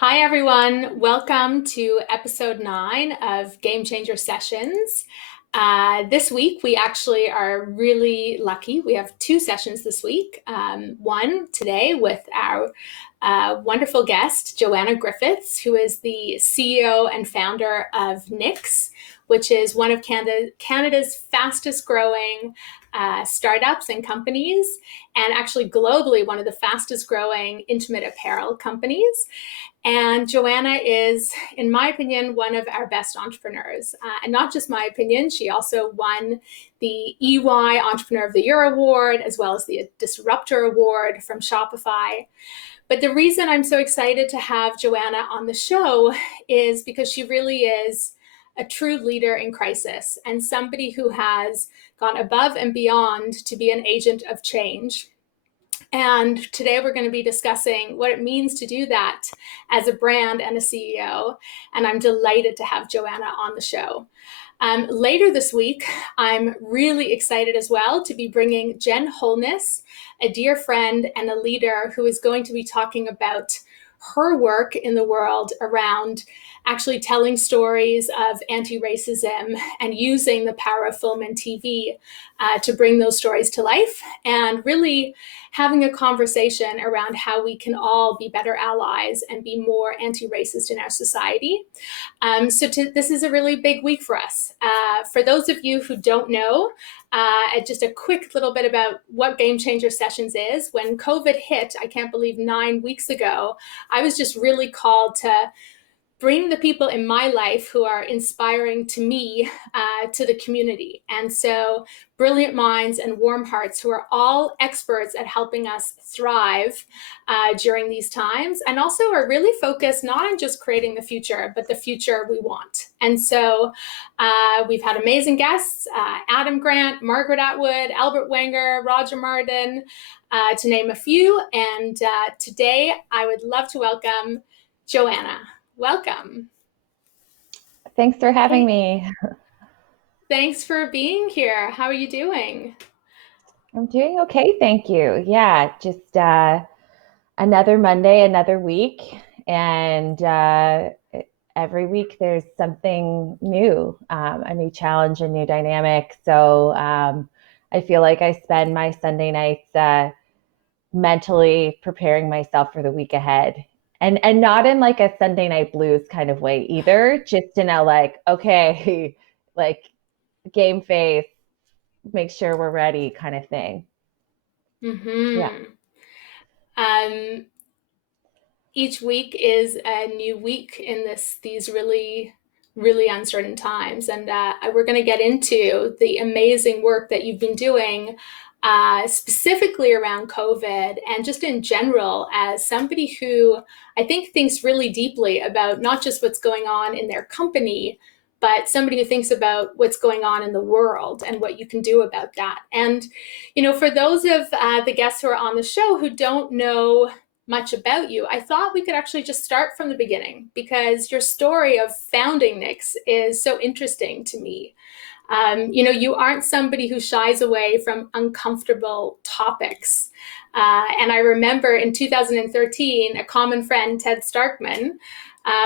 Hi, everyone. Welcome to episode 9 of Game Changer Sessions. This week, we actually are really lucky. We have two sessions this week. One today with our wonderful guest, Joanna Griffiths, who is the CEO and founder of Knix, which is one of Canada's fastest growing startups and companies, and actually globally one of the fastest growing intimate apparel companies. And Joanna is, in my opinion, one of our best entrepreneurs. And not just my opinion, she also won the EY Entrepreneur of the Year Award, as well as the Disruptor Award from Shopify. But the reason I'm so excited to have Joanna on the show is because she really is a true leader in crisis and somebody who has gone above and beyond to be an agent of change. And today we're going to be discussing what it means to do that as a brand and a CEO. And I'm delighted to have Joanna on the show. Later this week, I'm really excited as well to be bringing Jen Holness, a dear friend and a leader who is going to be talking about her work in the world around actually telling stories of anti-racism and using the power of film and TV to bring those stories to life, and really having a conversation around how we can all be better allies and be more anti-racist in our society. This is a really big week for us. For those of you who don't know, just a quick little bit about what Game Changer Sessions is. When COVID hit, I can't believe 9 weeks ago, I was just really called to bring the people in my life who are inspiring to me to the community. And so brilliant minds and warm hearts who are all experts at helping us thrive during these times, and also are really focused not on just creating the future, but the future we want. And so we've had amazing guests, Adam Grant, Margaret Atwood, Albert Wenger, Roger Martin, to name a few. And today I would love to welcome Joanna. Welcome. Thanks for having Hey, me. thanks for being here. How are you doing? I'm doing okay, thank you. Yeah, just another Monday, another week, and every week there's something new, a new challenge, a new dynamic. So I feel like I spend my Sunday nights mentally preparing myself for the week ahead. And not in like a Sunday night blues kind of way either, just in a like, okay, like game face, make sure we're ready kind of thing. Yeah. Mm-hmm. Um, each week is a new week in these really uncertain times, and we're going to get into the amazing work that you've been doing, specifically around COVID and just in general, as somebody who I think thinks really deeply about not just what's going on in their company, but somebody who thinks about what's going on in the world and what you can do about that. And, for those of the guests who are on the show who don't know much about you, I thought we could actually just start from the beginning, because your story of founding Knix is so interesting to me. You aren't somebody who shies away from uncomfortable topics. And I remember in 2013, a common friend, Ted Starkman,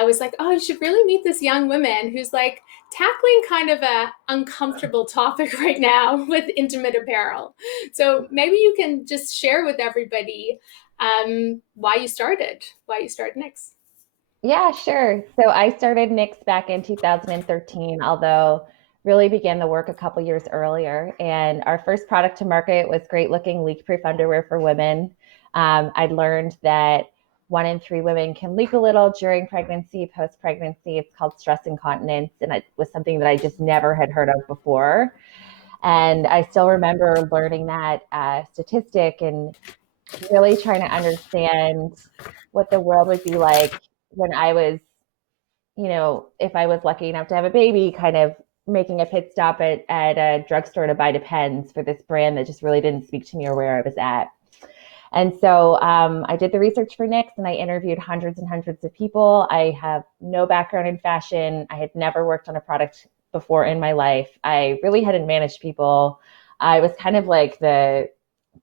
was like, "Oh, you should really meet this young woman who's like tackling kind of a uncomfortable topic right now with intimate apparel." So maybe you can just share with everybody why you started Knix. Yeah, sure. So I started Knix back in 2013, although really began the work a couple years earlier. And our first product to market was great looking leak proof underwear for women. I'd learned that 1 in 3 women can leak a little during pregnancy, post pregnancy. It's called stress incontinence. And it was something that I just never had heard of before. And I still remember learning that statistic and really trying to understand what the world would be like when I was, if I was lucky enough to have a baby, kind of making a pit stop at a drugstore to buy Depends for this brand that just really didn't speak to me or where I was at. And so I did the research for Knix and I interviewed hundreds and hundreds of people. I have no background in fashion. I had never worked on a product before in my life. I really hadn't managed people. I was kind of like the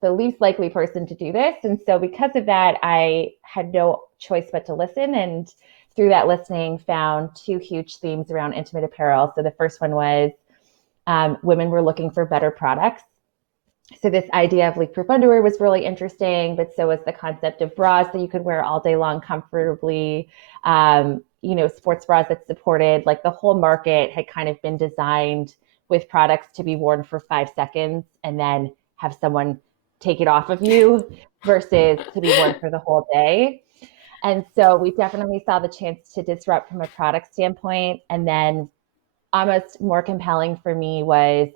the least likely person to do this. And so because of that, I had no choice but to listen. And through that listening, found two huge themes around intimate apparel. So the first one was women were looking for better products. So this idea of leak-proof underwear was really interesting, but so was the concept of bras that you could wear all day long comfortably. Sports bras that supported, like, the whole market had kind of been designed with products to be worn for 5 seconds and then have someone take it off of you versus to be worn for the whole day. And so we definitely saw the chance to disrupt from a product standpoint. And then almost more compelling for me was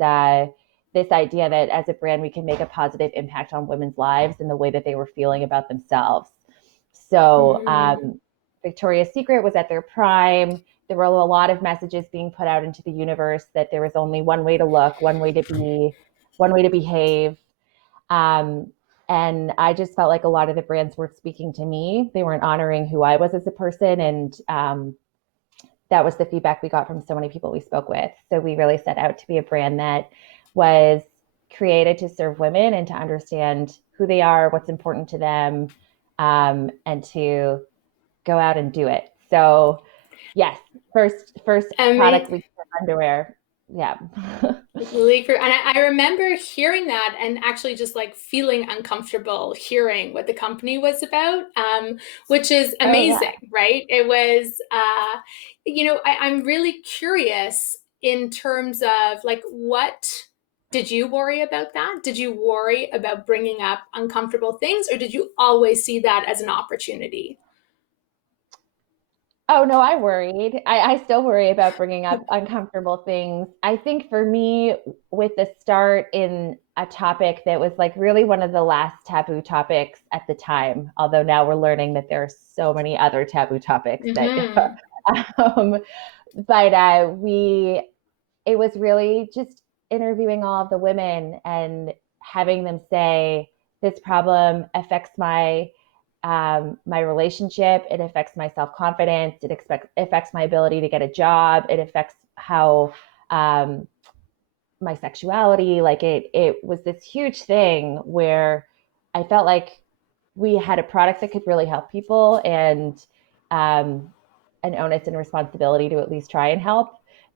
this idea that as a brand, we can make a positive impact on women's lives and the way that they were feeling about themselves. So Victoria's Secret was at their prime. There were a lot of messages being put out into the universe that there was only one way to look, one way to be, one way to behave. Um, and I just felt like a lot of the brands weren't speaking to me. They weren't honoring who I was as a person. And that was the feedback we got from so many people we spoke with. So we really set out to be a brand that was created to serve women and to understand who they are, what's important to them, and to go out and do it. So yes, first product, leak underwear. Yeah. Leaker. And I remember hearing that and actually just like feeling uncomfortable hearing what the company was about, which is amazing, right? It was, I'm really curious in terms of, like, what did you worry about that? Did you worry about bringing up uncomfortable things, or did you always see that as an opportunity? Oh, no, I worried. I still worry about bringing up uncomfortable things. I think for me, with the start in a topic that was like really one of the last taboo topics at the time, although now we're learning that there are so many other taboo topics that, um, but it was really just interviewing all of the women and having them say, this problem affects my relationship. It affects my self-confidence. It affects my ability to get a job. It affects how my sexuality. Like, it was this huge thing where I felt like we had a product that could really help people, and an onus and responsibility to at least try and help.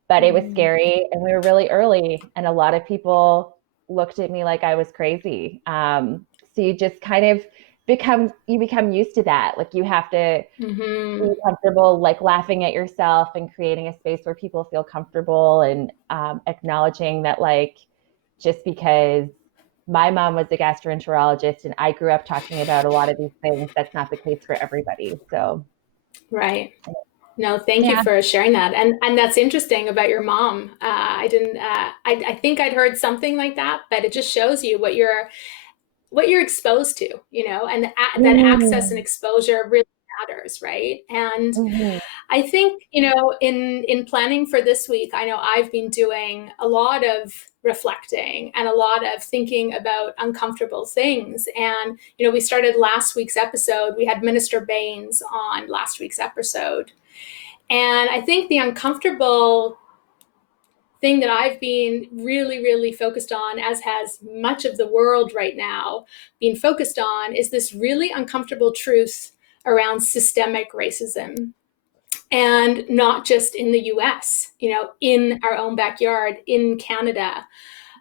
But it was scary, and we were really early, and a lot of people looked at me like I was crazy. So you just kind of become used to that. Like, you have to be comfortable, like, laughing at yourself and creating a space where people feel comfortable, and acknowledging that, like, just because my mom was a gastroenterologist and I grew up talking about a lot of these things, that's not the case for everybody. So Right. No, thank you yeah. for sharing that. And that's interesting about your mom. I didn't. I think I'd heard something like that, but it just shows you what you're exposed to, and that access and exposure really matters, right? And Mm-hmm. I think, in planning for this week, I know I've been doing a lot of reflecting and a lot of thinking about uncomfortable things. And, we started last week's episode. We had Minister Baines on last week's episode. And I think the uncomfortable thing that I've been really, really focused on, as has much of the world right now, being focused on, is this really uncomfortable truth around systemic racism. And not just in the US, in our own backyard, in Canada.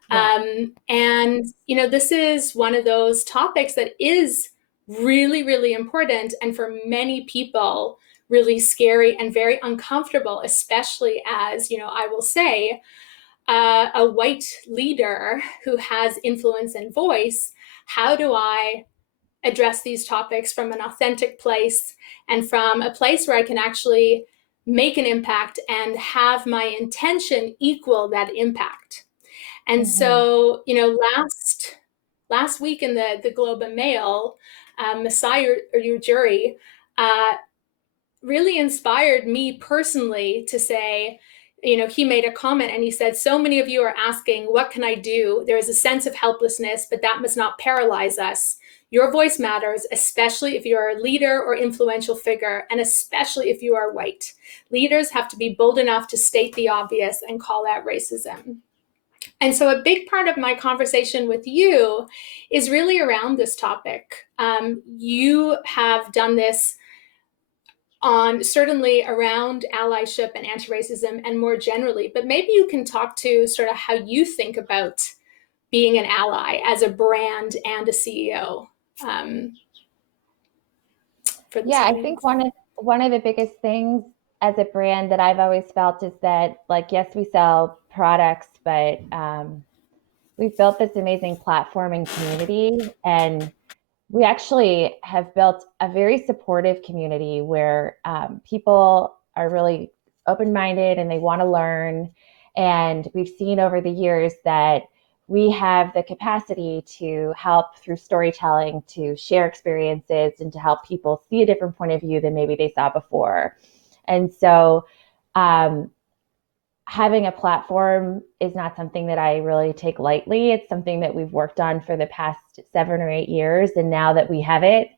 Yeah. And, this is one of those topics that is really, really important. And for many people, really scary and very uncomfortable, especially as, I will say, a white leader who has influence and voice. How do I address these topics from an authentic place and from a place where I can actually make an impact and have my intention equal that impact? And so, last week in the Globe and Mail, Masai Ujiri really inspired me personally to say, he made a comment and he said, so many of you are asking, what can I do? There is a sense of helplessness, but that must not paralyze us. Your voice matters, especially if you're a leader or influential figure, and especially if you are white. Leaders have to be bold enough to state the obvious and call out racism. And so a big part of my conversation with you is really around this topic. You have done this on certainly around allyship and anti-racism and more generally, but maybe you can talk to sort of how you think about being an ally as a brand and a CEO, for this Yeah, I think audience. one of the biggest things as a brand that I've always felt is that, like, yes, we sell products, but we've built this amazing platform and community, and we actually have built a very supportive community where people are really open-minded and they want to learn. And we've seen over the years that we have the capacity to help through storytelling, to share experiences, and to help people see a different point of view than maybe they saw before. And so um, having a platform is not something that I really take lightly. It's something that we've worked on for the past 7 or 8 years. And now that we have it,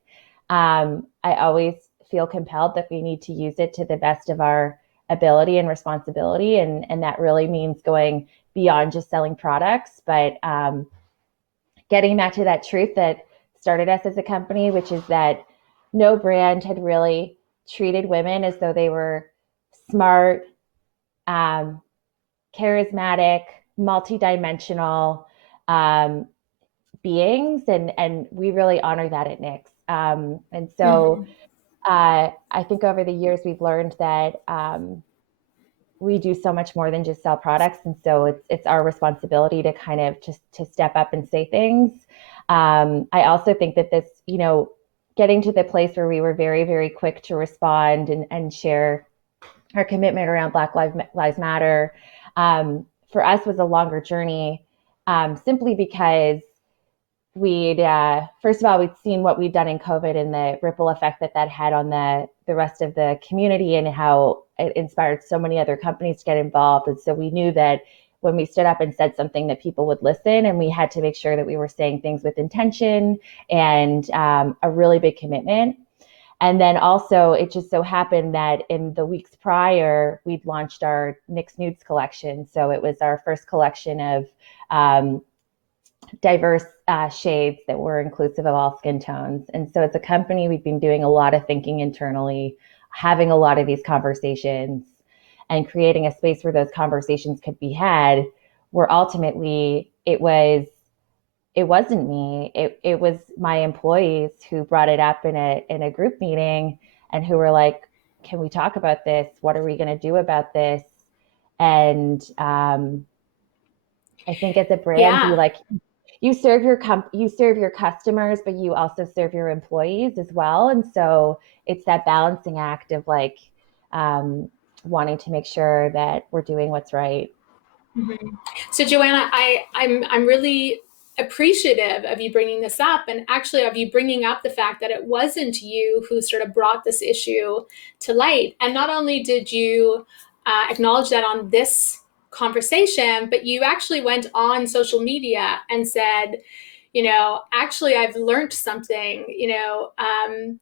I always feel compelled that we need to use it to the best of our ability and responsibility. And that really means going beyond just selling products, but getting back to that truth that started us as a company, which is that no brand had really treated women as though they were smart, um, charismatic, multidimensional um, beings, and we really honor that at Nix. And so Mm-hmm. I think over the years we've learned that we do so much more than just sell products, and so it's our responsibility to kind of just to step up and say things. I also think that this, getting to the place where we were very, very quick to respond and share our commitment around Black Lives Matter, for us was a longer journey, simply because we'd first of all we'd seen what we'd done in COVID and the ripple effect that had on the rest of the community, and how it inspired so many other companies to get involved. And so we knew that when we stood up and said something, that people would listen, and we had to make sure that we were saying things with intention and a really big commitment. And then also, it just so happened that in the weeks prior, we'd launched our Nix Nudes collection. So it was our first collection of um, diverse shades that were inclusive of all skin tones. And so, as a company, we've been doing a lot of thinking internally, having a lot of these conversations, and creating a space where those conversations could be had. Where ultimately, it wasn't me. It was my employees who brought it up in a group meeting, and who were like, "Can we talk about this? What are we going to do about this?" And I think as a brand, Yeah. you serve your customers, but you also serve your employees as well. And so it's that balancing act of, like, um, wanting to make sure that we're doing what's right. Mm-hmm. So Joanna, I'm really appreciative of you bringing this up, and actually of you bringing up the fact that it wasn't you who sort of brought this issue to light. And not only did you acknowledge that on this conversation, but you actually went on social media and said, actually, I've learned something,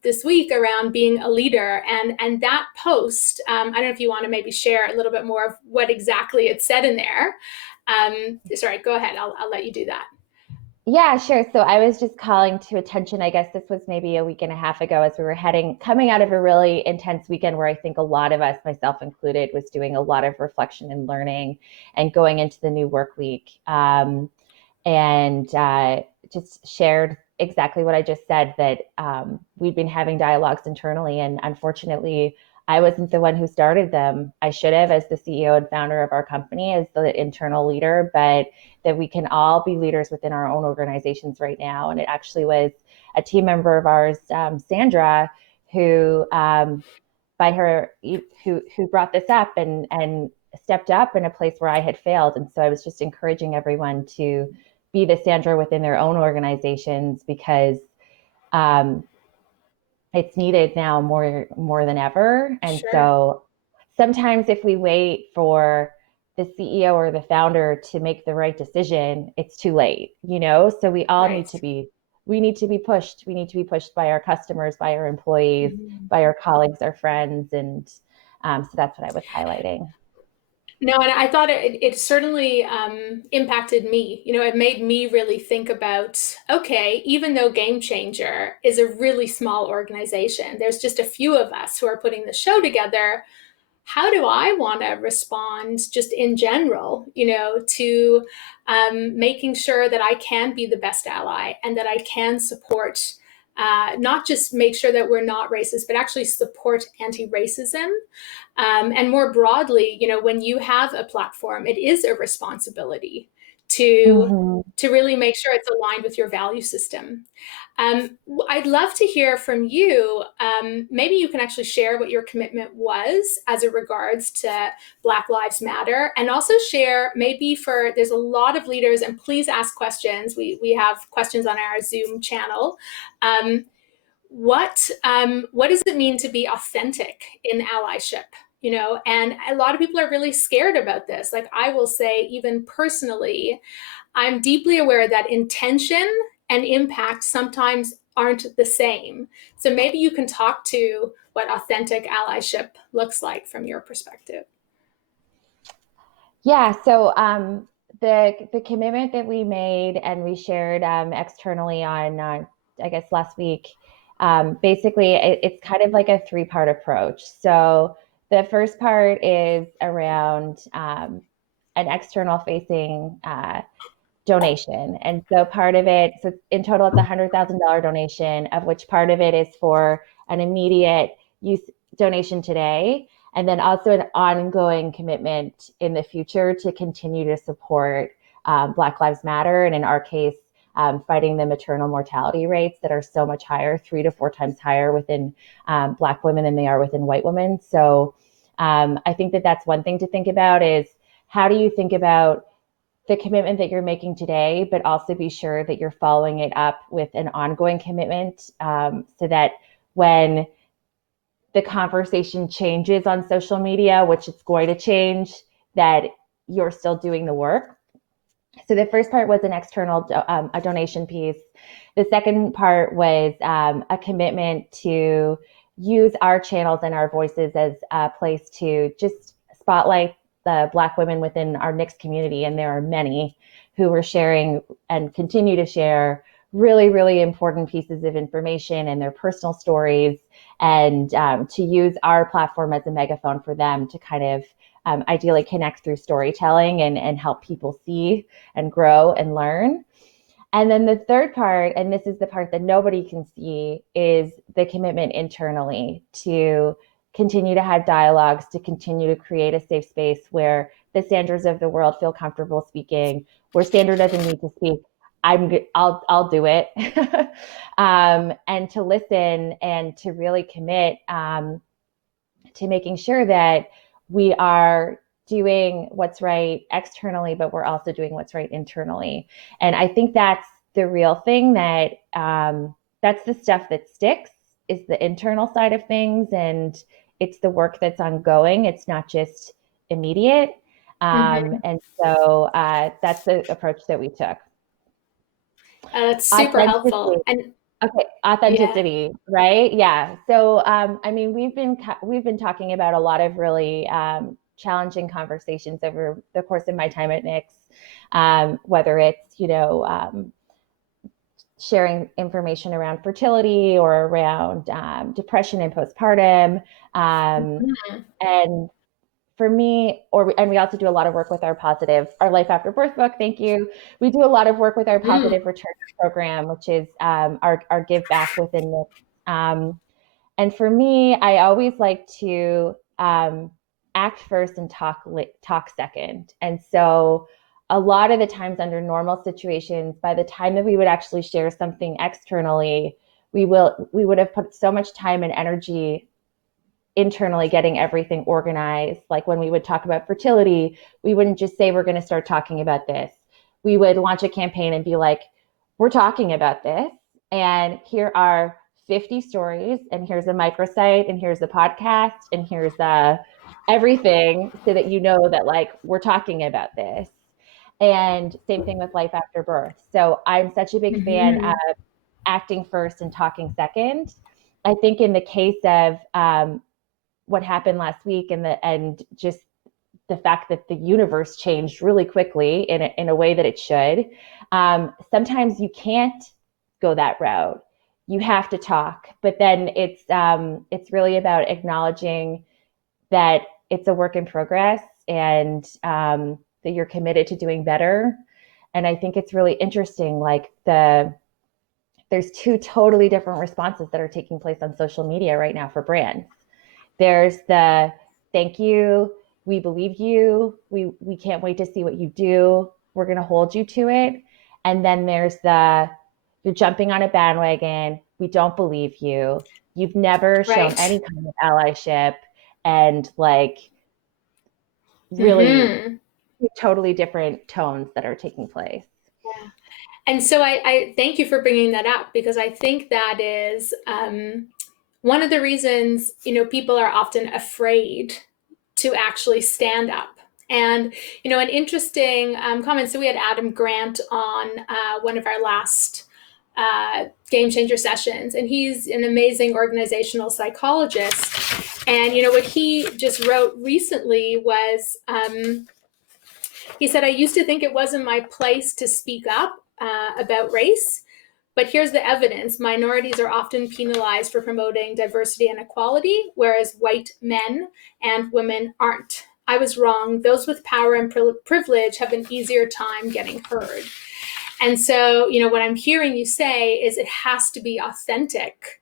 this week around being a leader. And that post, I don't know if you want to maybe share a little bit more of what exactly it said in there. Sorry, go ahead. I'll let you do that. Yeah, sure. So I was just calling to attention. I guess this was maybe a week and a half ago, as we were coming out of a really intense weekend where I think a lot of us, myself included, was doing a lot of reflection and learning and going into the new work week. And just shared exactly what I just said, that we'd been having dialogues internally, and unfortunately, I wasn't the one who started them. I should have, as the CEO and founder of our company, as the internal leader, but that we can all be leaders within our own organizations right now. And it actually was a team member of ours, Sandra, who by her who brought this up and stepped up in a place where I had failed. And so I was just encouraging everyone to be the Sandra within their own organizations, because um, it's needed now more than ever. And Sure. so sometimes if we wait for the CEO or the founder to make the right decision, it's too late. So Right. we need to be pushed. We need to be pushed by our customers, by our employees, Mm-hmm. by our colleagues, our friends. And so that's what I was highlighting. No, and I thought it certainly impacted me. It made me really think about, okay, even though Game Changer is a really small organization, there's just a few of us who are putting the show together. How do I want to respond just in general, to making sure that I can be the best ally and that I can support, not just make sure that we're not racist, but actually support anti-racism. And more broadly, when you have a platform, it is a responsibility to Mm-hmm. to really make sure it's aligned with your value system. I'd love to hear from you. Maybe you can actually share what your commitment was as it regards to Black Lives Matter, and also share maybe there's a lot of leaders, and please ask questions. We have questions on our Zoom channel. Um, what does it mean to be authentic in allyship? And a lot of people are really scared about this. Like, I will say, even personally, I'm deeply aware that intention and impact sometimes aren't the same. So maybe you can talk to what authentic allyship looks like from your perspective. Yeah, so the commitment that we made and we shared externally on I guess last week, basically it's kind of like a three-part approach. So the first part is around an external facing donation. And so part of it, so in total, it's $100,000 donation, of which part of it is for an immediate use donation today, and then also an ongoing commitment in the future to continue to support Black Lives Matter, and in our case, fighting the maternal mortality rates that are so much higher, 3 to 4 times higher within Black women than they are within white women. So I think that that's one thing to think about is how do you think about the commitment that you're making today, but also be sure that you're following it up with an ongoing commitment so that when the conversation changes on social media, which it's going to change, that you're still doing the work. So the first part was an external a donation piece. The second part was a commitment to use our channels and our voices as a place to just spotlight the Black women within our Nix community, and there are many who were sharing and continue to share really, really important pieces of information and their personal stories, and to use our platform as a megaphone for them to kind of ideally connect through storytelling and help people see and grow and learn. And then the third part, and this is the part that nobody can see, is the commitment internally to continue to have dialogues, to continue to create a safe space where the Sandras of the world feel comfortable speaking, where Sandra doesn't need to speak. I'll do it, and to listen and to really commit to making sure that we are doing what's right externally, but we're also doing what's right internally. And I think that's the real thing that that's the stuff that sticks is the internal side of things. And it's the work that's ongoing. It's not just immediate. Mm-hmm. And so that's the approach that we took. That's super Authenticity. helpful. And Okay, yeah. authenticity, right? Yeah. So, I mean, we've been talking about a lot of really challenging conversations over the course of my time at Nix, whether it's sharing information around fertility or around depression and postpartum, Mhm. and for me, and we also do a lot of work with our Life After Birth book. Thank you. We do a lot of work with our Mm. positive return program, which is our give back within this. And for me, I always like to act first and talk second. And so a lot of the times under normal situations, by the time that we would actually share something externally, we would have put so much time and energy internally getting everything organized. Like when we would talk about fertility, we wouldn't just say we're going to start talking about this. We would launch a campaign and be like, we're talking about this, and here are 50 stories, and here's a microsite, and here's a podcast, and here's everything, so that you know that like we're talking about this. And same thing with Life After Birth. So I'm such a big fan Mhm. of acting first and talking second. I think in the case of what happened last week and just the fact that the universe changed really quickly in a way that it should. Sometimes you can't go that route. You have to talk, but then it's really about acknowledging that it's a work in progress, and that you're committed to doing better. And I think it's really interesting, like there's two totally different responses that are taking place on social media right now for brands. There's the thank you, we believe you, we can't wait to see what you do, we're going to hold you to it. And then there's the you're jumping on a bandwagon, we don't believe you, you've never shown Right. any kind of allyship, and like really Mm-hmm. totally different tones that are taking place. Yeah. And so I thank you for bringing that up, because I think that is one of the reasons, people are often afraid to actually stand up. And, an interesting comment. So we had Adam Grant on one of our last Game Changer sessions, and he's an amazing organizational psychologist. And, what he just wrote recently was he said, I used to think it wasn't my place to speak up about race. But here's the evidence. Minorities are often penalized for promoting diversity and equality, whereas white men and women aren't. I was wrong. Those with power and privilege have an easier time getting heard. And so, what I'm hearing you say is it has to be authentic,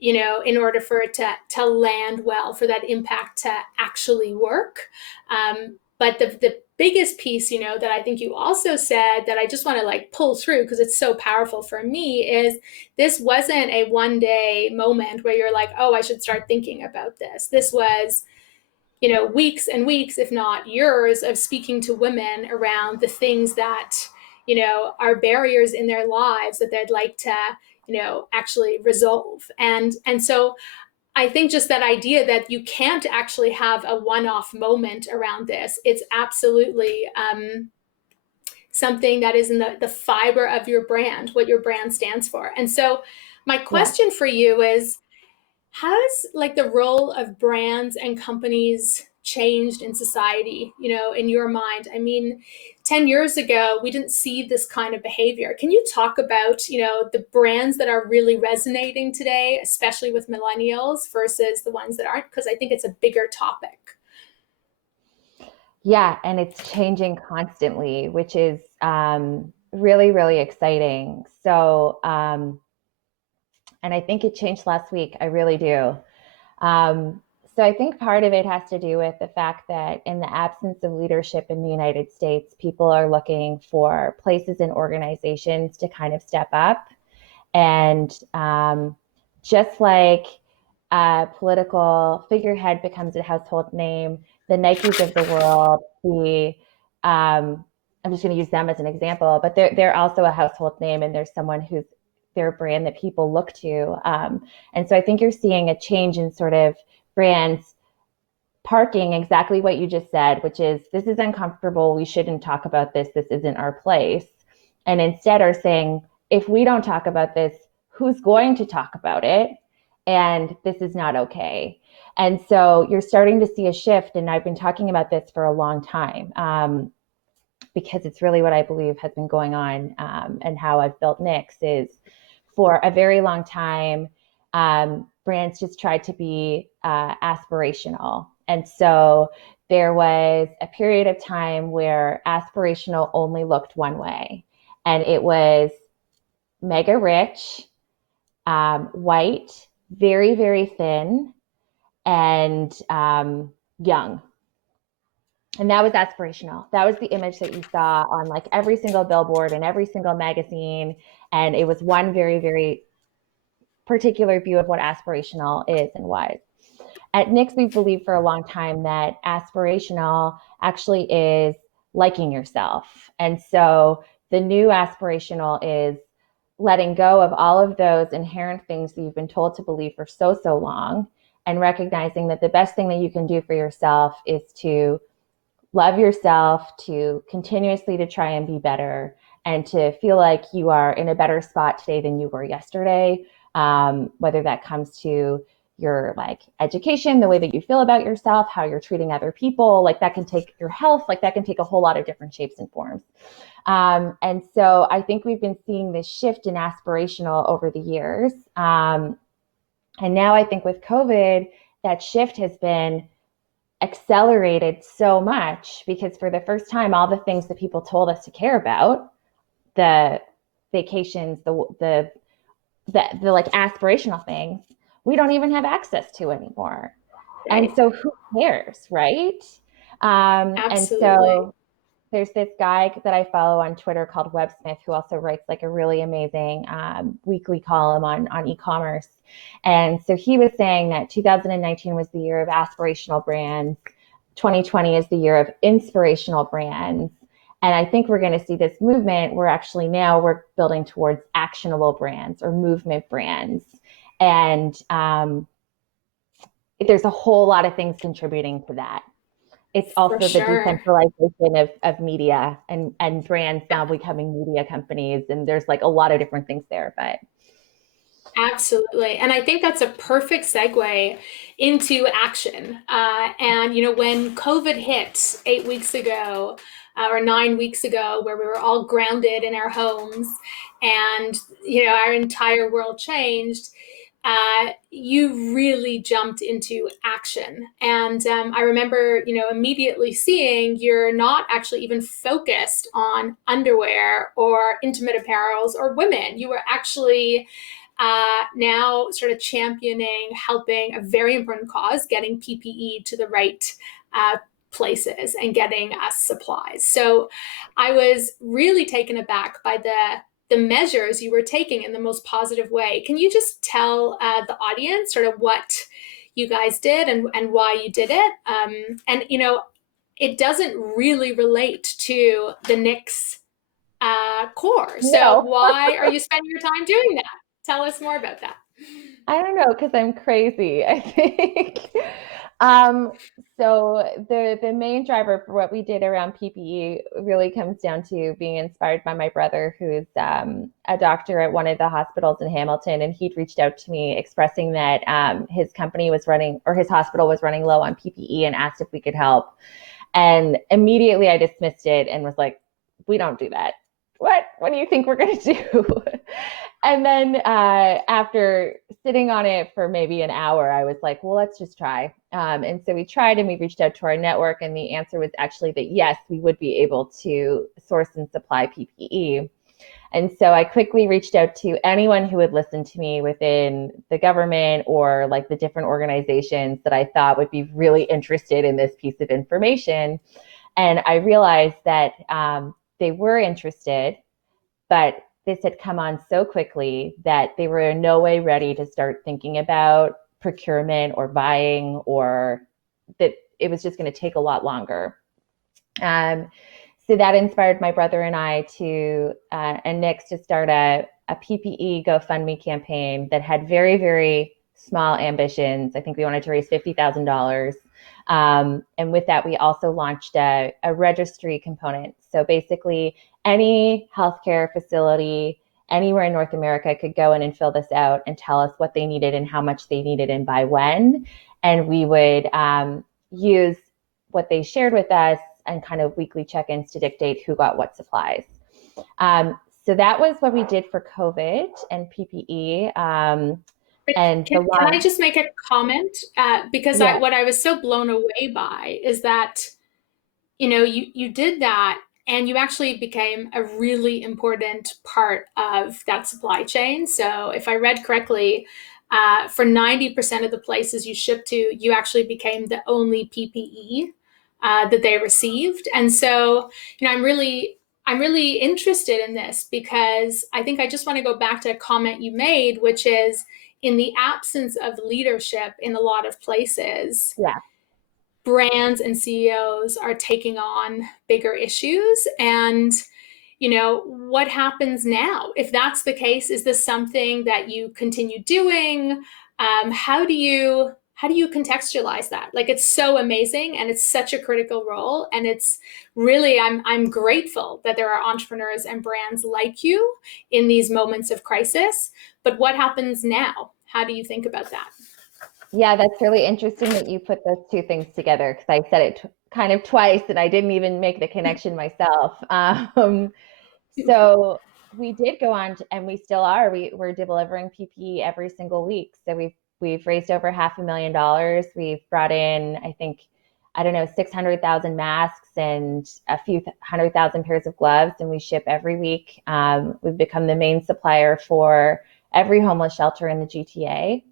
in order for it to land well, for that impact to actually work. But the biggest piece, that I think you also said that I just want to like pull through because it's so powerful for me is this wasn't a one day moment where you're like, oh, I should start thinking about this. This was, weeks and weeks, if not years, of speaking to women around the things that, are barriers in their lives that they'd like to, actually resolve. And so I think just that idea that you can't actually have a one-off moment around this. It's absolutely something that is in the fiber of your brand, what your brand stands for. And so my Yeah. question for you is, how has like the role of brands and companies changed in society, in your mind? I mean, 10 years ago, we didn't see this kind of behavior. Can you talk about, the brands that are really resonating today, especially with millennials versus the ones that aren't? Because I think it's a bigger topic. Yeah, and it's changing constantly, which is really, really exciting. And I think it changed last week. I really do. Um, so I think part of it has to do with the fact that in the absence of leadership in the United States, people are looking for places and organizations to kind of step up. And just like a political figurehead becomes a household name, the Nikes of the world, I'm just going to use them as an example, but they're also a household name, and there's someone who's their brand that people look to. And so I think you're seeing a change in sort of brands parking exactly what you just said, which is this is uncomfortable. We shouldn't talk about this. This isn't our place. And instead are saying, if we don't talk about this, who's going to talk about it? And this is not okay. And so you're starting to see a shift. And I've been talking about this for a long time because it's really what I believe has been going on, and how I've built Nix is for a very long time, brands just tried to be aspirational. And so there was a period of time where aspirational only looked one way, and it was mega rich, white, very, very thin, and young. And that was aspirational. That was the image that you saw on like every single billboard and every single magazine. And it was one very, very particular view of what aspirational is and was. At Nix, we've believed for a long time that aspirational actually is liking yourself. And so the new aspirational is letting go of all of those inherent things that you've been told to believe for so, so long, and recognizing that the best thing that you can do for yourself is to love yourself, to continuously to try and be better, and to feel like you are in a better spot today than you were yesterday. Whether that comes to, your like education, the way that you feel about yourself, how you're treating other people. Like that can take your health, like that can take a whole lot of different shapes and forms. And so I think we've been seeing this shift in aspirational over the years. And now I think with COVID, that shift has been accelerated so much because for the first time, all the things that people told us to care about, the vacations, the like aspirational things, we don't even have access to anymore. Right. And so who cares, right? And Absolutely. so there's this guy that I follow on Twitter called Websmith who also writes like a really amazing weekly column on e-commerce. And so he was saying that 2019 was the year of aspirational brands. 2020 is the year of inspirational brands. And I think we're going to see this movement where actually now we're building towards actionable brands or movement brands. And there's a whole lot of things contributing to that. It's For also the sure. decentralization of media and brands now becoming media companies. And there's like a lot of different things there, but Absolutely. And I think that's a perfect segue into action. And, when COVID hit 8 weeks ago or 9 weeks ago, where we were all grounded in our homes and, our entire world changed, you really jumped into action. And I remember, immediately seeing you're not actually even focused on underwear or intimate apparels or women. You were actually now sort of championing, helping a very important cause, getting PPE to the right places and getting us supplies. So I was really taken aback by the measures you were taking in the most positive way. Can you just tell the audience sort of what you guys did and why you did it? And it doesn't really relate to the Knix core. So no, why are you spending your time doing that? Tell us more about that. I don't know because I'm crazy, I think. um, so the main driver for what we did around PPE really comes down to being inspired by my brother, who's a doctor at one of the hospitals in Hamilton, and he'd reached out to me expressing that his company was running or his hospital was running low on PPE and asked if we could help. And immediately I dismissed it and was like, we don't do that. What do you think we're going to do? And then after sitting on it for maybe an hour, I was like, well, let's just try. And so we tried and we reached out to our network. And the answer was actually that, yes, we would be able to source and supply PPE. And so I quickly reached out to anyone who would listen to me within the government or like the different organizations that I thought would be really interested in this piece of information. And I realized that they were interested, but this had come on so quickly that they were in no way ready to start thinking about procurement or buying, or that it was just going to take a lot longer. So that inspired my brother and I to, and Knix to start a PPE GoFundMe campaign that had very, very small ambitions. I think we wanted to raise $50,000. And with that, we also launched a registry component. So basically, any healthcare facility anywhere in North America could go in and fill this out and tell us what they needed and how much they needed and by when. And we would use what they shared with us and kind of weekly check-ins to dictate who got what supplies. So that was what we did for COVID and PPE. But And the can I launch, just make a comment? Because yeah, what I was so blown away by is that, you did that and you actually became a really important part of that supply chain. So if I read correctly, for 90% of the places you shipped to, you actually became the only PPE that they received. And so, I'm really interested in this because I think I just want to go back to a comment you made, which is in the absence of leadership in a lot of places, yeah. brands and CEOs are taking on bigger issues. And, what happens now? If that's the case, is this something that you continue doing? How do you contextualize that? Like, it's so amazing and it's such a critical role. And it's really, I'm grateful that there are entrepreneurs and brands like you in these moments of crisis. But what happens now? How do you think about that? Yeah, that's really interesting that you put those two things together because I said it kind of twice and I didn't even make the connection myself. So we did go on to, and we still are. We're delivering PPE every single week. So we've raised over $500,000. We've brought in, I think, I don't know, 600,000 masks and a few 100,000 pairs of gloves, and we ship every week. We've become the main supplier for every homeless shelter in the GTA.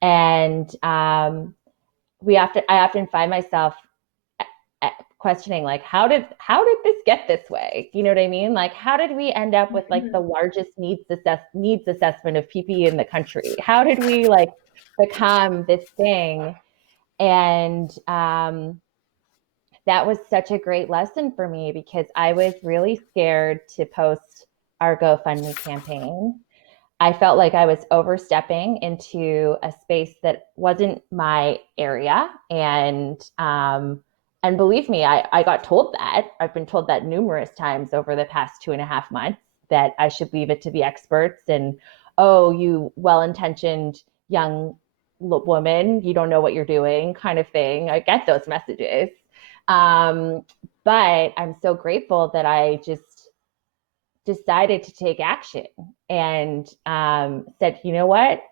And I often find myself questioning, like, how did this get this way? You know what I mean? Like, how did we end up with like the largest needs assessment of PPE in the country? How did we like become this thing? And that was such a great lesson for me because I was really scared to post our GoFundMe campaign. I felt like I was overstepping into a space that wasn't my area. And believe me, I got told that. I've been told that numerous times over the past 2.5 months that I should leave it to the experts. And, oh, you well-intentioned young woman, you don't know what you're doing, kind of thing. I get those messages. Um, but I'm so grateful that I just decided to take action and said, you know what?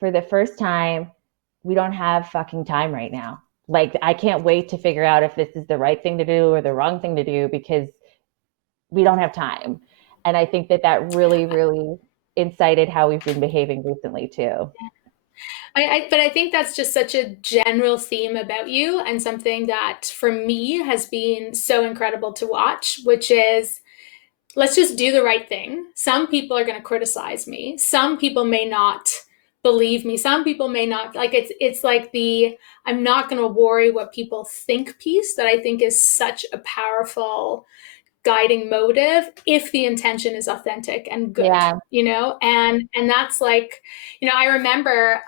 For the first time, we don't have fucking time right now. Like, I can't wait to figure out if this is the right thing to do or the wrong thing to do because we don't have time. And I think that that really, really incited how we've been behaving recently, too. But I think that's just such a general theme about you, and something that for me has been so incredible to watch, which is let's just do the right thing. Some people are going to criticize me. Some people may not believe me. Some people may not like it's like the I'm not going to worry what people think piece that I think is such a powerful guiding motive if the intention is authentic and good, Yeah. and that's like, I remember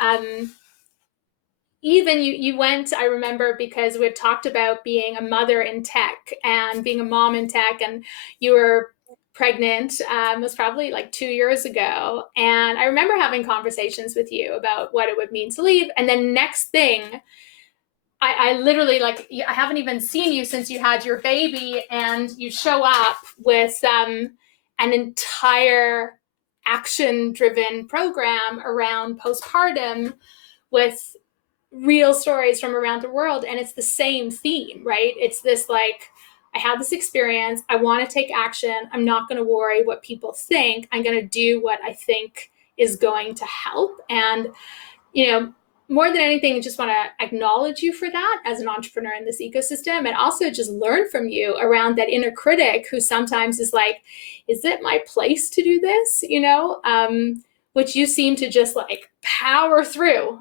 even you went, I remember, because we had talked about being a mother in tech and being a mom in tech, and you were pregnant. It was probably like 2 years ago, and I remember having conversations with you about what it would mean to leave, and then next thing, I literally, like, I haven't even seen you since you had your baby, and you show up with an entire action driven program around postpartum with real stories from around the world, and it's the same theme, right? It's this, like, I had this experience, I want to take action, I'm not going to worry what people think, I'm going to do what I think is going to help. And you know more than anything, I just want to acknowledge you for that as an entrepreneur in this ecosystem, and also just learn from you around that inner critic who sometimes is like, is it my place to do this, which you seem to just like power through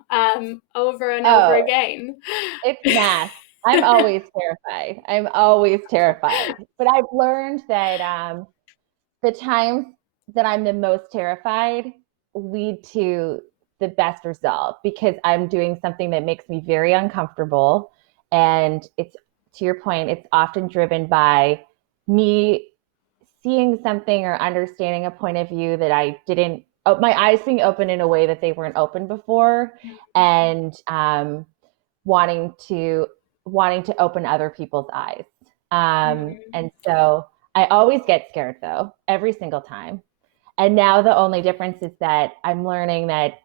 over and over Oh, again. it's math. I'm always terrified. I'm always terrified. But I've learned that the times that I'm the most terrified lead to the best result because I'm doing something that makes me very uncomfortable. And it's, to your point, it's often driven by me seeing something or understanding a point of view that I didn't, oh, my eyes being open in a way that they weren't open before, and wanting to open other people's eyes. And so I always get scared though, every single time. And now the only difference is that I'm learning that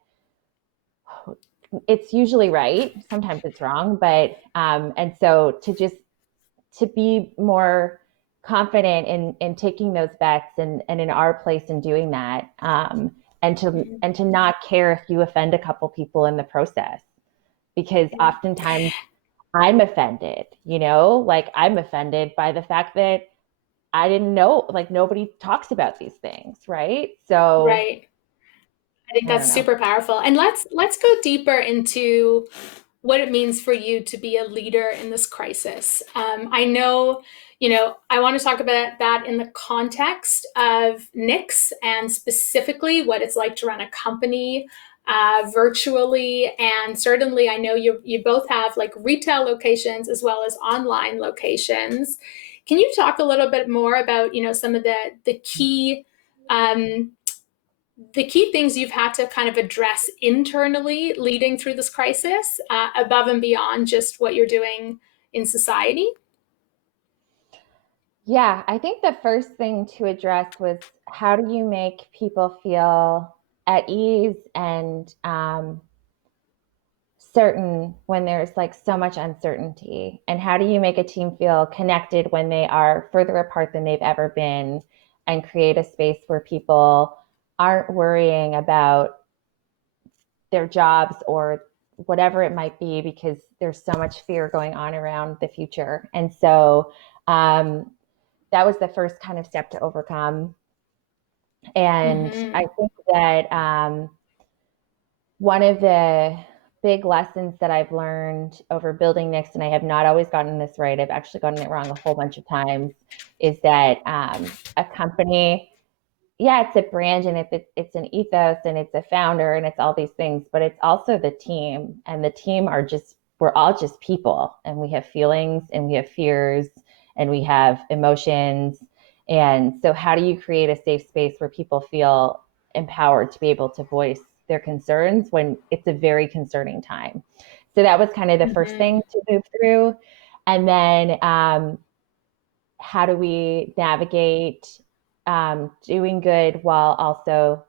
it's usually right. Sometimes it's wrong, but and so to be more confident in taking those bets and in our place in doing that, and to not care if you offend a couple people in the process, because oftentimes I'm offended, like I'm offended by the fact that I didn't know, like nobody talks about these things, right? So Right. I think I don't that's know. super powerful. And let's go deeper into what it means for you to be a leader in this crisis. I know, I want to talk about that in the context of Nix, and specifically what it's like to run a company virtually. And certainly, I know you both have like retail locations as well as online locations. Can you talk a little bit more about some of the key um, the key things you've had to kind of address internally leading through this crisis, above and beyond just what you're doing in society? Yeah, I think the first thing to address was how do you make people feel at ease and certain when there's like so much uncertainty? And how do you make a team feel connected when they are further apart than they've ever been and create a space where people aren't worrying about their jobs or whatever it might be because there's so much fear going on around the future. And so that was the first kind of step to overcome. And Mm-hmm. I think that one of the big lessons that I've learned over building Nix, and I have not always gotten this right, I've actually gotten it wrong a whole bunch of times, is that a company, yeah, it's a brand and it's an ethos and it's a founder and it's all these things, but it's also the team. And the team are just, we're all just people and we have feelings and we have fears and we have emotions. And so, how do you create a safe space where people feel empowered to be able to voice their concerns when it's a very concerning time? So, that was kind of the first Mm-hmm. thing to move through. And then, how do we navigate doing good while also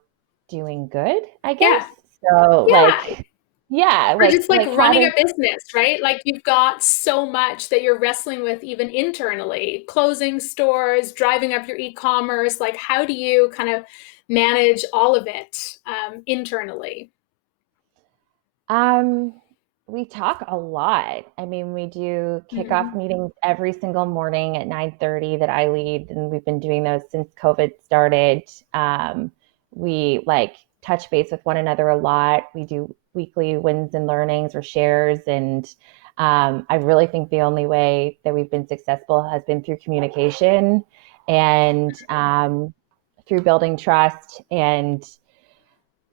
doing good, I guess? Yeah. So, Yeah. like, yeah, Or just like how running to, a business, right? Like you've got so much that you're wrestling with even internally, closing stores, driving up your e-commerce. Like, how do you kind of manage all of it internally? Um, we talk a lot. I mean, we do kickoff Mm-hmm. meetings every single morning at 9:30 that I lead, and we've been doing those since COVID started. We like touch base with one another a lot. We do weekly wins and learnings or shares, and I really think the only way that we've been successful has been through communication and through building trust and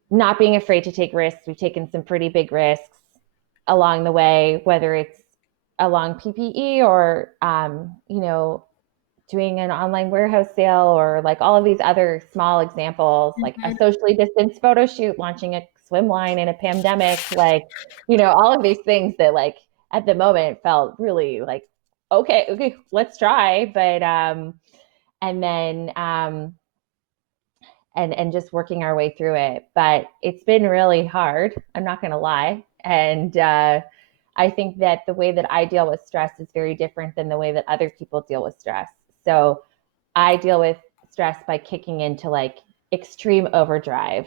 not being afraid to take risks. We've taken some pretty big risks along the way, whether it's along PPE or, doing an online warehouse sale or like all of these other small examples, like a Mm-hmm. socially distanced photo shoot, launching a swim line in a pandemic, like, all of these things that like at the moment felt really like, okay, let's try. But, and then, and just working our way through it. But it's been really hard. I'm not going to lie. And I think that the way that I deal with stress is very different than the way that other people deal with stress. So I deal with stress by kicking into like extreme overdrive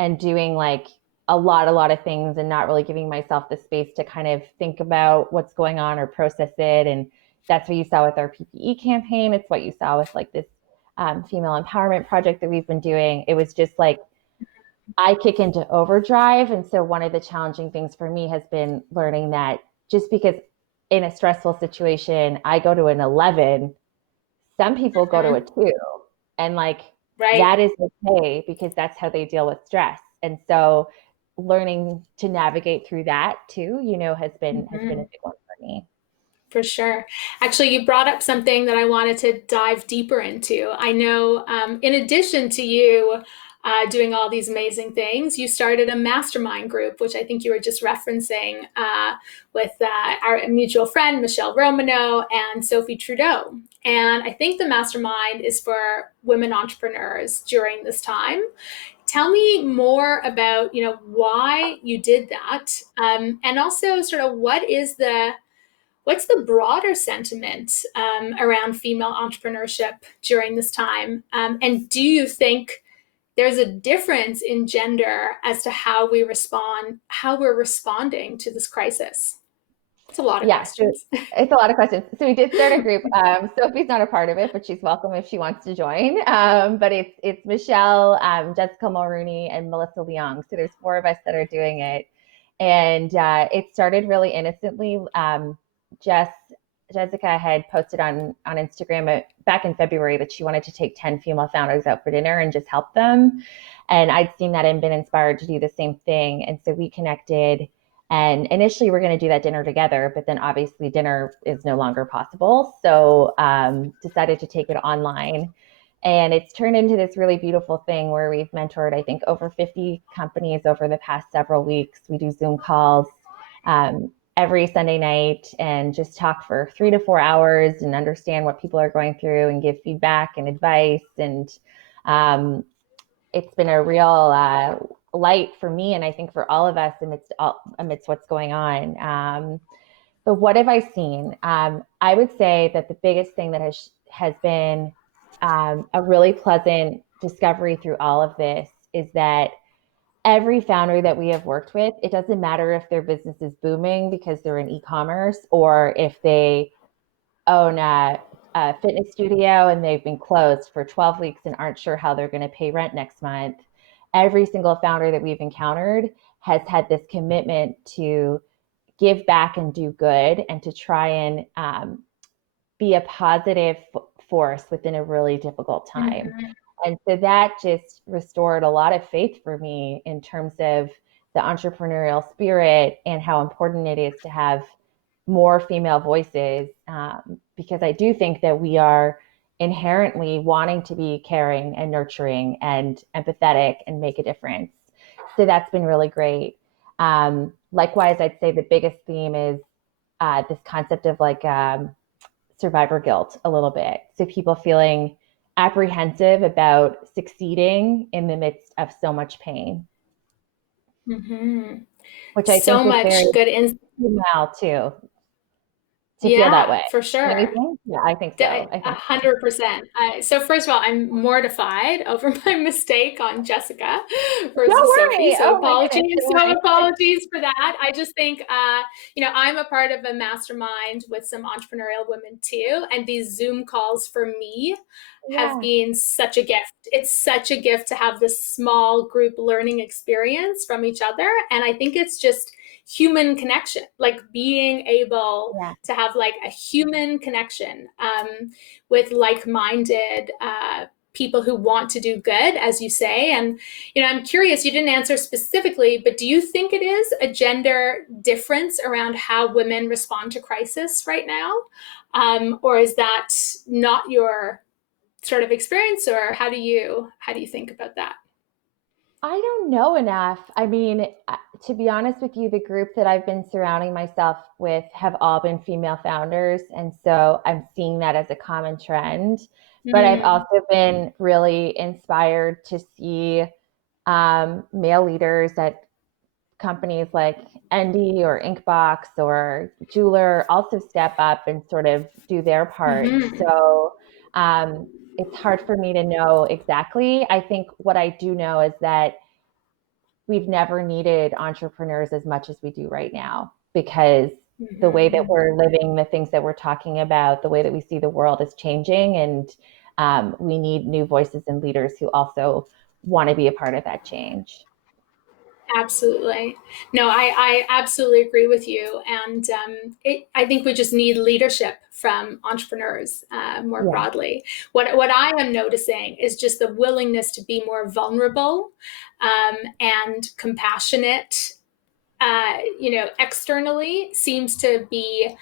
and doing like a lot of things and not really giving myself the space to kind of think about what's going on or process it. And that's what you saw with our PPE campaign. It's what you saw with like this female empowerment project that we've been doing. It was just like I kick into overdrive. And so one of the challenging things for me has been learning that just because in a stressful situation, I go to an 11, some people go to a Mm-hmm. 2. And like Right. that is okay because that's how they deal with stress. And so learning to navigate through that too, has been a Mm-hmm. big one for me. For sure. Actually, you brought up something that I wanted to dive deeper into. I know, in addition to you doing all these amazing things, you started a mastermind group, which I think you were just referencing with our mutual friend, Michelle Romano and Sophie Trudeau. And I think the mastermind is for women entrepreneurs during this time. Tell me more about, why you did that, and also sort of what's the broader sentiment around female entrepreneurship during this time? And do you think there's a difference in gender as to how we're responding to this crisis? It's a lot of Yeah, so questions. it's a lot of questions. So we did start a group. Sophie's not a part of it, but she's welcome if she wants to join. But it's Michelle, Jessica Mulrooney, and Melissa Leong. So there's 4 of us that are doing it, and it started really innocently. Jess Jessica had posted on Instagram back in February that she wanted to take 10 female founders out for dinner and just help them. And I'd seen that and been inspired to do the same thing. And so we connected. And initially, we're going to do that dinner together, but then obviously dinner is no longer possible. So decided to take it online. And it's turned into this really beautiful thing where we've mentored, I think, over 50 companies over the past several weeks. We do Zoom calls every Sunday night and just talk for 3 to 4 hours and understand what people are going through and give feedback and advice. And it's been a real light for me, and I think for all of us amidst what's going on. But what have I seen? I would say that the biggest thing that has been a really pleasant discovery through all of this is that every founder that we have worked with, it doesn't matter if their business is booming because they're in e-commerce or if they own a fitness studio and they've been closed for 12 weeks and aren't sure how they're going to pay rent next month. Every single founder that we've encountered has had this commitment to give back and do good and to try and be a positive force within a really difficult time. Mm-hmm. And so that just restored a lot of faith for me in terms of the entrepreneurial spirit and how important it is to have more female voices, because I do think that we are inherently wanting to be caring and nurturing and empathetic and make a difference. So that's been really great. Likewise, I'd say the biggest theme is this concept of like survivor guilt a little bit. So people feeling apprehensive about succeeding in the midst of so much pain, Mm-hmm. which I So think is very much good insight. female too, to feel that Yeah, way. for Don't you sure. think? Yeah, I think so. I think so. 100%. So first of all, I'm mortified over my mistake on Jessica Don't versus Sophie. worry. So Oh my goodness, apologies. don't So worry. apologies for that. I just think, I'm a part of a mastermind with some entrepreneurial women too, and these Zoom calls for me have Yeah, been such a gift. It's such a gift to have this small group learning experience from each other, and I think it's just human connection, like being able yeah. to have like a human connection with like-minded people who want to do good, as you say. And I'm curious, you didn't answer specifically, but do you think it is a gender difference around how women respond to crisis right now, or is that not your sort of experience, or how do you think about that? I don't know enough. I mean, to be honest with you, the group that I've been surrounding myself with have all been female founders. And so I'm seeing that as a common trend. But I've Mm. also been really inspired to see male leaders at companies like Endy or Inkbox or Jeweler also step up and sort of do their part. Mm-hmm. So it's hard for me to know exactly. I think what I do know is that we've never needed entrepreneurs as much as we do right now, because the way that Mm-hmm. we're living, the things that we're talking about, the way that we see the world is changing. And we need new voices and leaders who also want to be a part of that change. Absolutely. No, I absolutely agree with you. And I think we just need leadership from entrepreneurs more Yeah. broadly. What I am noticing is just the willingness to be more vulnerable and compassionate, externally seems to be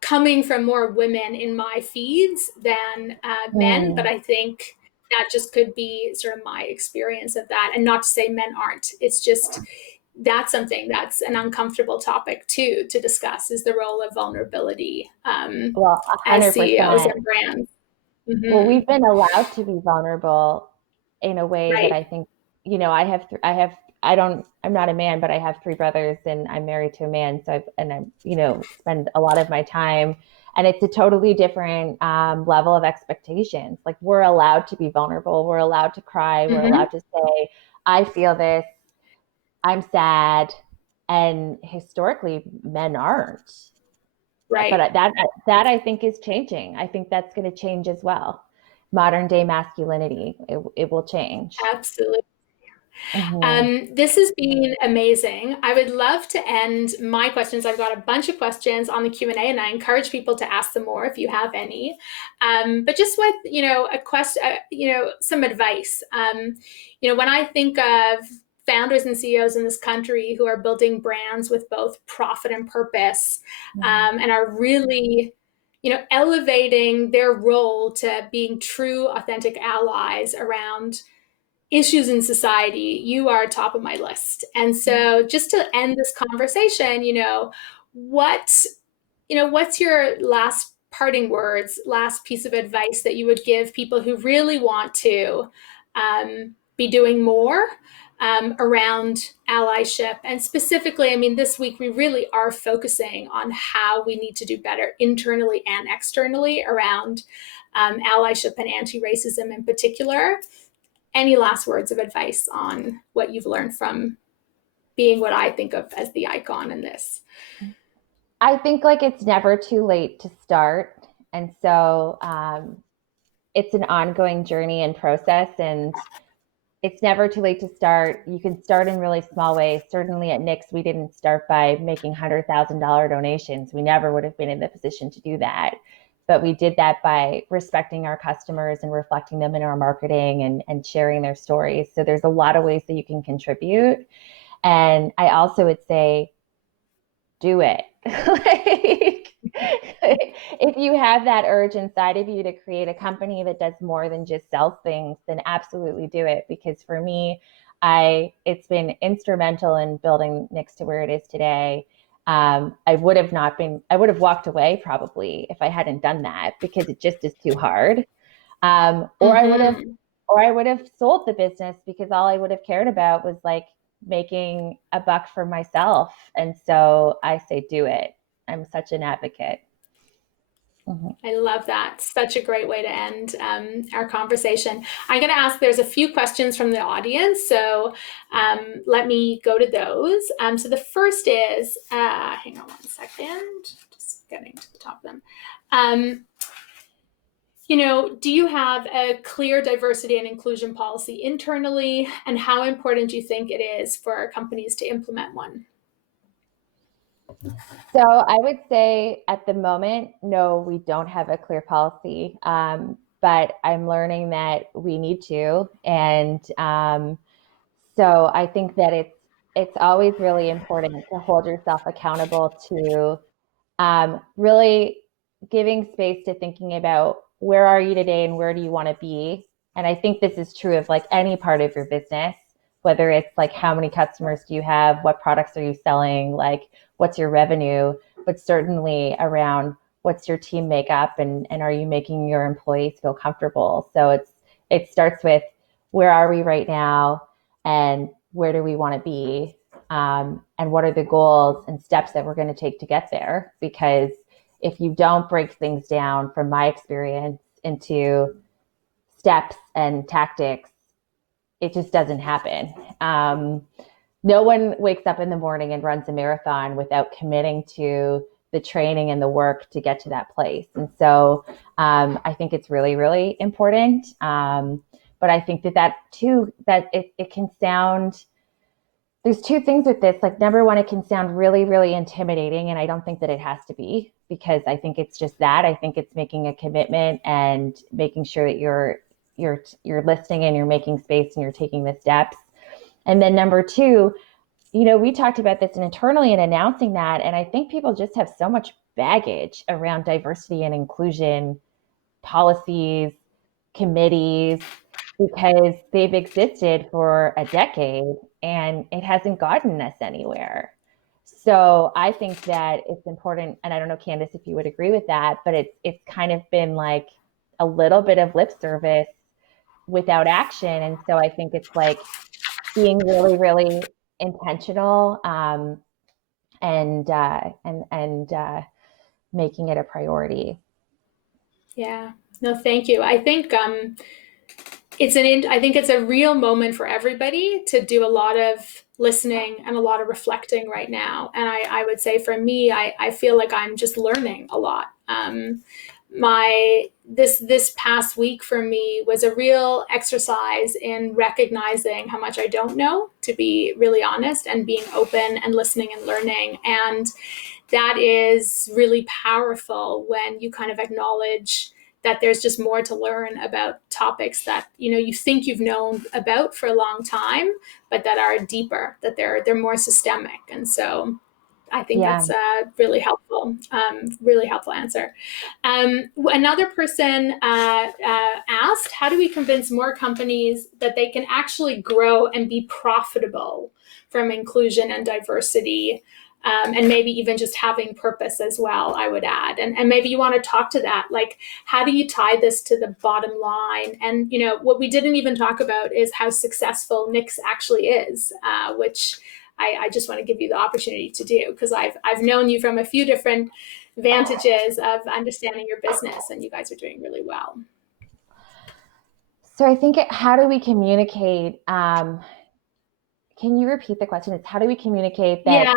coming from more women in my feeds than men, but Mm. I think that just could be sort of my experience of that. And not to say men aren't. It's just that's something that's an uncomfortable topic too to discuss, is the role of vulnerability Well, as CEOs 100%. and brands. Well, Mm-hmm. we've been allowed to be vulnerable in a way that Right. I think, I'm not a man, but I have three brothers and I'm married to a man. So spend a lot of my time, and it's a totally different level of expectations. Like, we're allowed to be vulnerable. We're allowed to cry. We're Mm-hmm. allowed to say, I feel this, I'm sad. And historically, men aren't. Right. But that I think is changing. I think that's going to change as well. Modern day masculinity, it will change. Absolutely. Hmm. This has been amazing. I would love to end my questions. I've got a bunch of questions on the Q&A, and I encourage people to ask them more if you have any. But just with, a question, some advice. When I think of founders and CEOs in this country who are building brands with both profit and purpose, Hmm. and are really, elevating their role to being true, authentic allies around issues in society, you are top of my list. And so just to end this conversation, what, what's your last parting words, last piece of advice that you would give people who really want to be doing more around allyship? And specifically, I mean, this week we really are focusing on how we need to do better internally and externally around allyship and anti-racism in particular. Any last words of advice on what you've learned from being what I think of as the icon in this? I think like it's never too late to start. And so it's an ongoing journey and process, and it's never too late to start. You can start in really small ways. Certainly at Nix, we didn't start by making $100,000 donations. We never would have been in the position to do that. But we did that by respecting our customers and reflecting them in our marketing and sharing their stories. So there's a lot of ways that you can contribute. And I also would say, do it. Like, if you have that urge inside of you to create a company that does more than just sells things, then absolutely do it. Because for me, it's been instrumental in building Nix to where it is today. I would have walked away probably if I hadn't done that, because it just is too hard. Or I would have sold the business, because all I would have cared about was like making a buck for myself. And so I say, do it. I'm such an advocate. I love that. Such a great way to end our conversation. I'm going to ask, there's a few questions from the audience, so let me go to those. So the first is, hang on one second, just getting to the top of them. Do you have a clear diversity and inclusion policy internally, and how important do you think it is for companies to implement one? So I would say at the moment, no, we don't have a clear policy, but I'm learning that we need to. And so I think that it's always really important to hold yourself accountable to really giving space to thinking about where are you today and where do you want to be. And I think this is true of like any part of your business, whether it's like how many customers do you have, what products are you selling, like what's your revenue, but certainly around what's your team makeup, and are you making your employees feel comfortable. So it starts with where are we right now, and where do we want to be, and what are the goals and steps that we're going to take to get there. Because if you don't break things down, from my experience, into steps and tactics, it just doesn't happen. No one wakes up in the morning and runs a marathon without committing to the training and the work to get to that place. And so I think it's really, really important. But I think that too, that it can sound, there's two things with this. Like, number one, it can sound really, really intimidating. And I don't think that it has to be, because I think it's just that. I think it's making a commitment and making sure that you're listening and you're making space and you're taking the steps. And then number two, we talked about this internally and announcing that. And I think people just have so much baggage around diversity and inclusion policies, committees, because they've existed for a decade and it hasn't gotten us anywhere. So I think that it's important, and I don't know, Candice, if you would agree with that, but it's kind of been like a little bit of lip service without action. And so I think it's like being really, really intentional, and making it a priority. Yeah, no, thank you. I think it's a real moment for everybody to do a lot of listening and a lot of reflecting right now. And I would say for me, I feel like I'm just learning a lot. This past week for me was a real exercise in recognizing how much I don't know, to be really honest, and being open and listening and learning. And that is really powerful when you kind of acknowledge that there's just more to learn about topics that you think you've known about for a long time, but that are deeper, that they're more systemic. And so I think that's a really helpful answer. Another person asked, how do we convince more companies that they can actually grow and be profitable from inclusion and diversity? And maybe even just having purpose as well, I would add. And maybe you want to talk to that. Like, how do you tie this to the bottom line? And, what we didn't even talk about is how successful Nix actually is, which I just want to give you the opportunity to do, because I've known you from a few different vantages of understanding your business, and you guys are doing really well. So I think how do we communicate? Can you repeat the question? It's how do we communicate that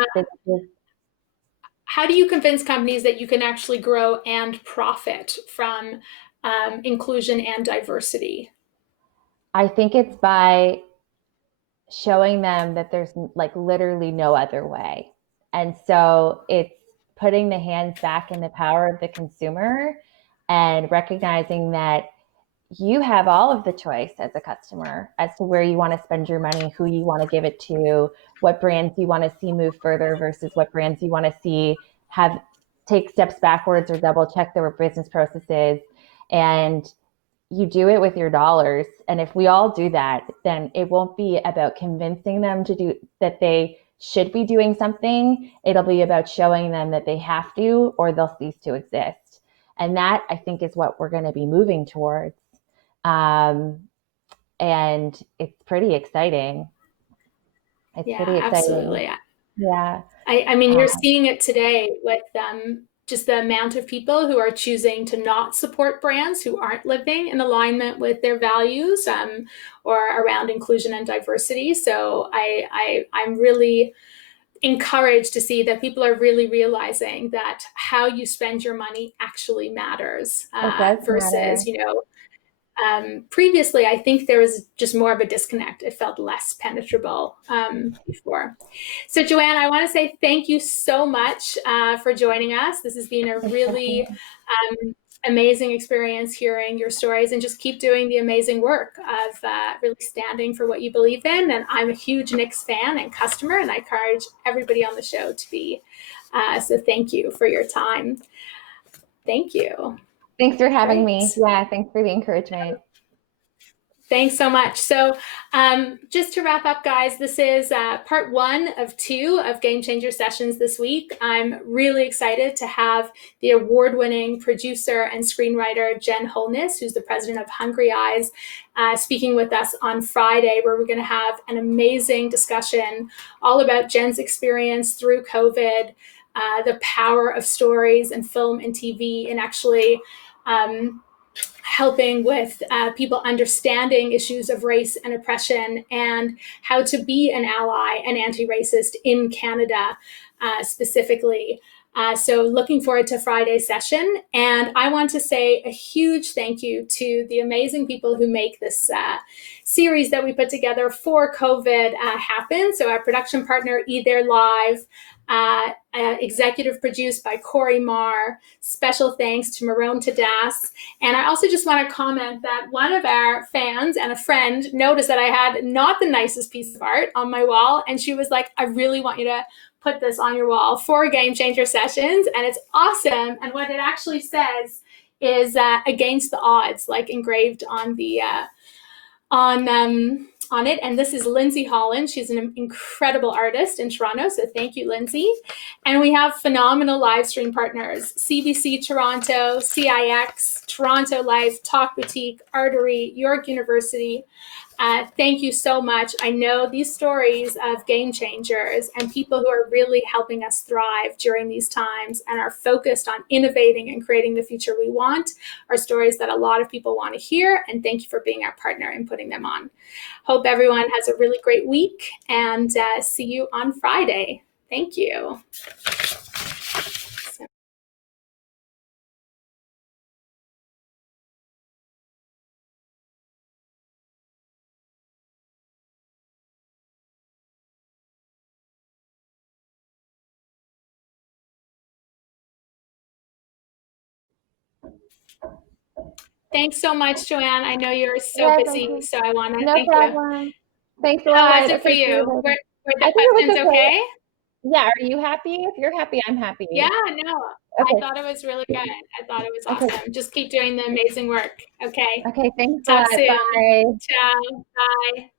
how do you convince companies that you can actually grow and profit from inclusion and diversity? I think it's by showing them that there's like literally no other way. And so it's putting the hands back in the power of the consumer and recognizing that you have all of the choice as a customer as to where you want to spend your money, who you want to give it to, what brands you want to see move further versus what brands you want to see have take steps backwards or double check their business processes. And you do it with your dollars. And if we all do that, then it won't be about convincing them to do that they should be doing something. It'll be about showing them that they have to, or they'll cease to exist. And that, I think, is what we're going to be moving towards. And it's pretty exciting. Pretty exciting. Absolutely. Yeah. I mean, you're seeing it today with just the amount of people who are choosing to not support brands who aren't living in alignment with their values or around inclusion and diversity. So I'm really encouraged to see that people are really realizing that how you spend your money actually matters versus, previously, I think there was just more of a disconnect. It felt less penetrable before. So, Joanna, I want to say thank you so much for joining us. This has been a really amazing experience hearing your stories, and just keep doing the amazing work of really standing for what you believe in. And I'm a huge Nix fan and customer, and I encourage everybody on the show to be. So thank you for your time. Thank you. Thanks for having me. Yeah, thanks for the encouragement. Thanks so much. So just to wrap up, guys, this is part 1 of 2 of Game Changer sessions this week. I'm really excited to have the award-winning producer and screenwriter Jen Holness, who's the president of Hungry Eyes, speaking with us on Friday, where we're going to have an amazing discussion all about Jen's experience through COVID, the power of stories and film and TV, and actually helping with people understanding issues of race and oppression, and how to be an ally and anti-racist in Canada specifically. So looking forward to Friday's session. And I want to say a huge thank you to the amazing people who make this series that we put together for COVID happen. So our production partner, Either Live, executive produced by Corey Marr. Special thanks to Marone Tadas. And I also just want to comment that one of our fans and a friend noticed that I had not the nicest piece of art on my wall. And she was like, I really want you to put this on your wall for Game Changer sessions. And it's awesome. And what it actually says is against the odds, like engraved on the on it. And this is Lindsay Holland. She's an incredible artist in Toronto. So thank you, Lindsay. And we have phenomenal live stream partners: CBC Toronto, CIX, Toronto Life, Talk Boutique, Artery, York University. Thank you so much. I know these stories of game changers and people who are really helping us thrive during these times and are focused on innovating and creating the future we want are stories that a lot of people want to hear. And thank you for being our partner in putting them on. Hope everyone has a really great week, and see you on Friday. Thank you. Thanks so much, Joanne. I know you're so busy, so I want to thank you. Thanks a lot. How was it for you? Were the questions okay? Yeah, are you happy? If you're happy, I'm Yeah, happy. no, I Okay. thought it was really good. I thought it was Okay. awesome. Just keep doing the amazing work. Okay. Okay, thanks a Talk lot. soon. Bye. Ciao. Bye.